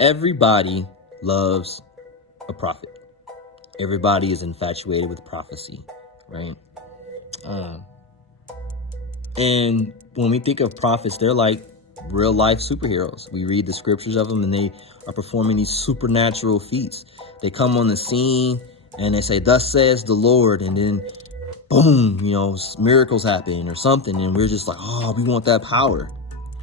Everybody loves a prophet. Everybody is infatuated with prophecy, right? And when we think of prophets, they're like real life superheroes. We read the scriptures of them and they are performing these supernatural feats. They come on the scene and they say, "Thus says the Lord," and then boom, miracles happen or something. And we're just like, oh, we want that power.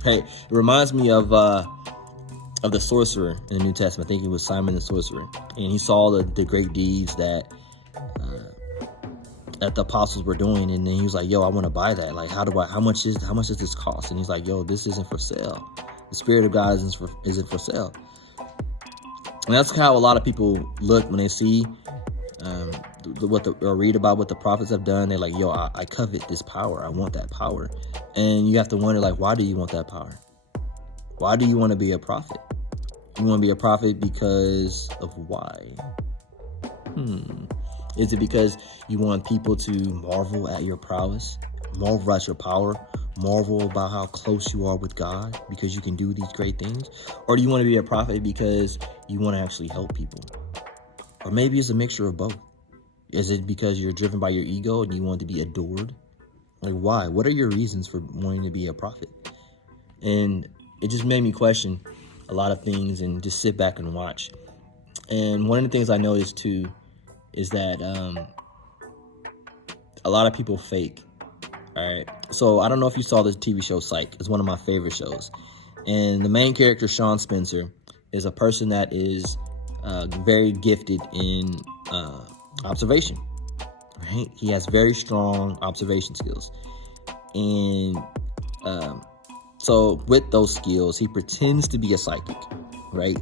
Hey, it reminds me of the sorcerer in the New Testament. I think it was Simon the sorcerer. And he saw the great deeds that the apostles were doing, and then he was like, "Yo, I want to buy that. Like, how much does this cost?" And he's like, "Yo, this isn't for sale. The Spirit of God isn't for sale." And that's how a lot of people look when they see or read about what the prophets have done. They're like, "Yo, I covet this power. I want that power." And you have to wonder, like, why do you want that power? Why do you want to be a prophet? You want to be a prophet because of why? Is it because you want people to marvel at your prowess, marvel at your power, marvel about how close you are with God because you can do these great things? Or do you want to be a prophet because you want to actually help people? Or maybe it's a mixture of both. Is it because you're driven by your ego and you want to be adored? Like, why? What are your reasons for wanting to be a prophet? And it just made me question a lot of things and just sit back and watch. And one of the things I noticed too is that a lot of people fake. All right. So I don't know if you saw this TV show Psych. It's one of my favorite shows. And the main character, Sean Spencer, is a person that is very gifted in observation. Right? He has very strong observation skills. And so with those skills, he pretends to be a psychic. Right?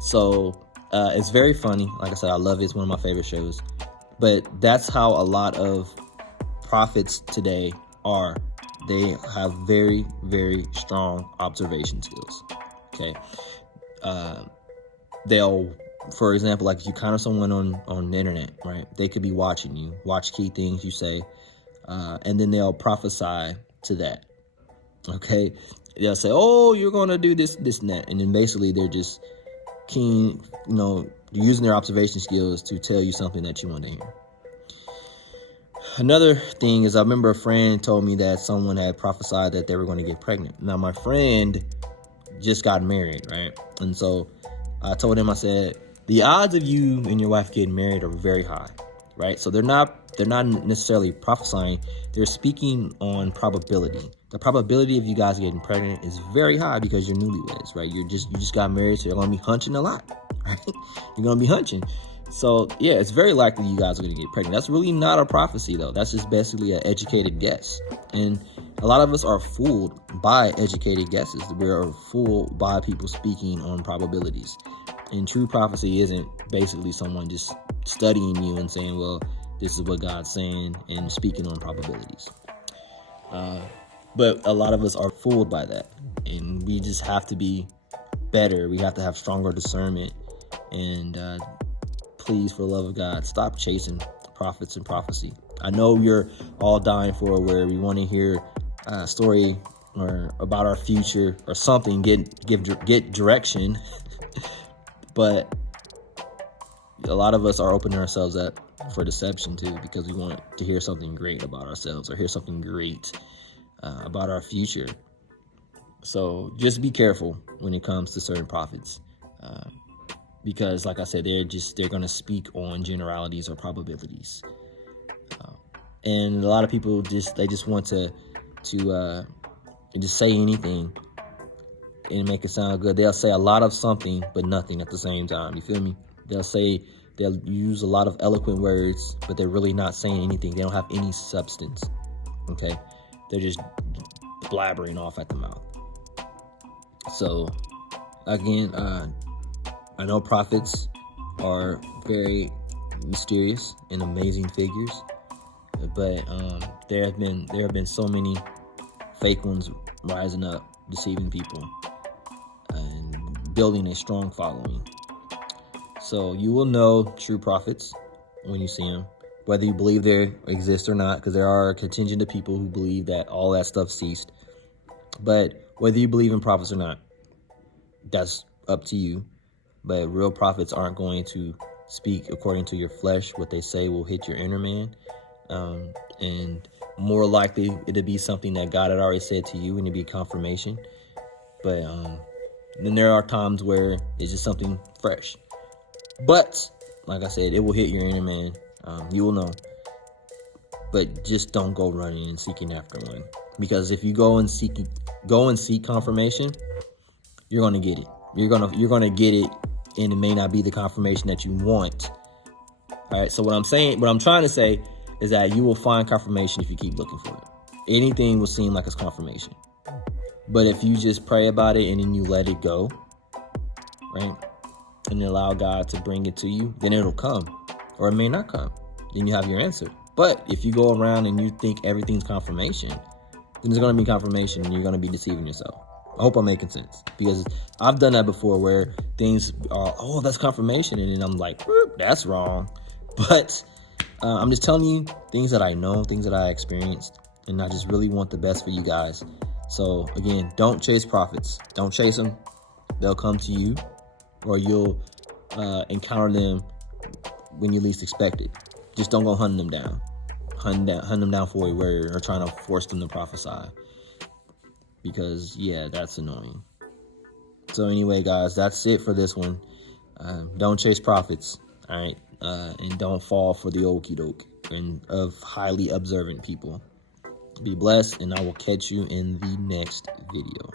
So it's very funny. Like I said, I love it. It's one of my favorite shows. But that's how a lot of prophets today are. They have very, very strong observation skills. Okay. They'll, for example, like if you encounter someone on the internet, right? They could be watching you, watch key things you say, and then they'll prophesy to that. Okay. They'll say, "Oh, you're going to do this, and that." And then basically they're just keen, using their observation skills to tell you something that you want to hear. Another thing is, I remember a friend told me that someone had prophesied that they were going to get pregnant. Now, my friend just got married, right? And so I told him, I said, the odds of you and your wife getting married are very high, right? So they're not necessarily prophesying. They're speaking on probability. The probability of you guys getting pregnant is very high because you're newlyweds, right? You just got married, so you're going to be hunching a lot, right? You're going to be hunching. So, yeah, it's very likely you guys are going to get pregnant. That's really not a prophecy, though. That's just basically an educated guess. And a lot of us are fooled by educated guesses. We are fooled by people speaking on probabilities. And true prophecy isn't basically someone just studying you and saying, well, this is what God's saying, and speaking on probabilities. But a lot of us are fooled by that. And we just have to be better. We have to have stronger discernment. And please, for the love of God, stop chasing prophets and prophecy. I know you're all dying for where we want to hear a story or about our future or something, get direction. But a lot of us are opening ourselves up for deception too, because we want to hear something great about ourselves or hear something great about our future. So just be careful when it comes to certain prophets. Because, like I said, they're going to speak on generalities or probabilities, and a lot of people just want to just say anything and make it sound good. They'll say a lot of something but nothing at the same time. You feel me? They'll use a lot of eloquent words, but they're really not saying anything. They don't have any substance. Okay, they're just blabbering off at the mouth. So, again, I know prophets are very mysterious and amazing figures, but there have been so many fake ones rising up, deceiving people, and building a strong following. So you will know true prophets when you see them, whether you believe they exist or not, because there are a contingent of people who believe that all that stuff ceased. But whether you believe in prophets or not, that's up to you. but real prophets aren't going to speak according to your flesh. What they say will hit your inner man. And more likely it'll be something that God had already said to you, and it'll be confirmation. But then there are times where it's just something fresh. But like I said, it will hit your inner man. You will know. But just don't go running and seeking after one, because if you go and seek confirmation, you're gonna get it. You're gonna get it, and it may not be the confirmation that you want. All right. So what I'm trying to say is that you will find confirmation if you keep looking for it. Anything will seem like it's confirmation, but if you just pray about it and then you let it go, right, and allow God to bring it to you, then it'll come, or it may not come. Then you have your answer. But if you go around and you think everything's confirmation, then there's going to be confirmation and you're going to be deceiving yourself. I hope I'm making sense, because I've done that before where things are, oh, that's confirmation. And then I'm like, that's wrong. But I'm just telling you things that I know, things that I experienced, and I just really want the best for you guys. So again, don't chase prophets. Don't chase them. They'll come to you, or you'll encounter them when you least expect it. Just don't go hunting them down. Hunt them down for a word, or trying to force them to prophesy. Because, yeah, that's annoying. So anyway, guys, that's it for this one. Don't chase prophets, all right? And don't fall for the okie doke of highly observant people. Be blessed, and I will catch you in the next video.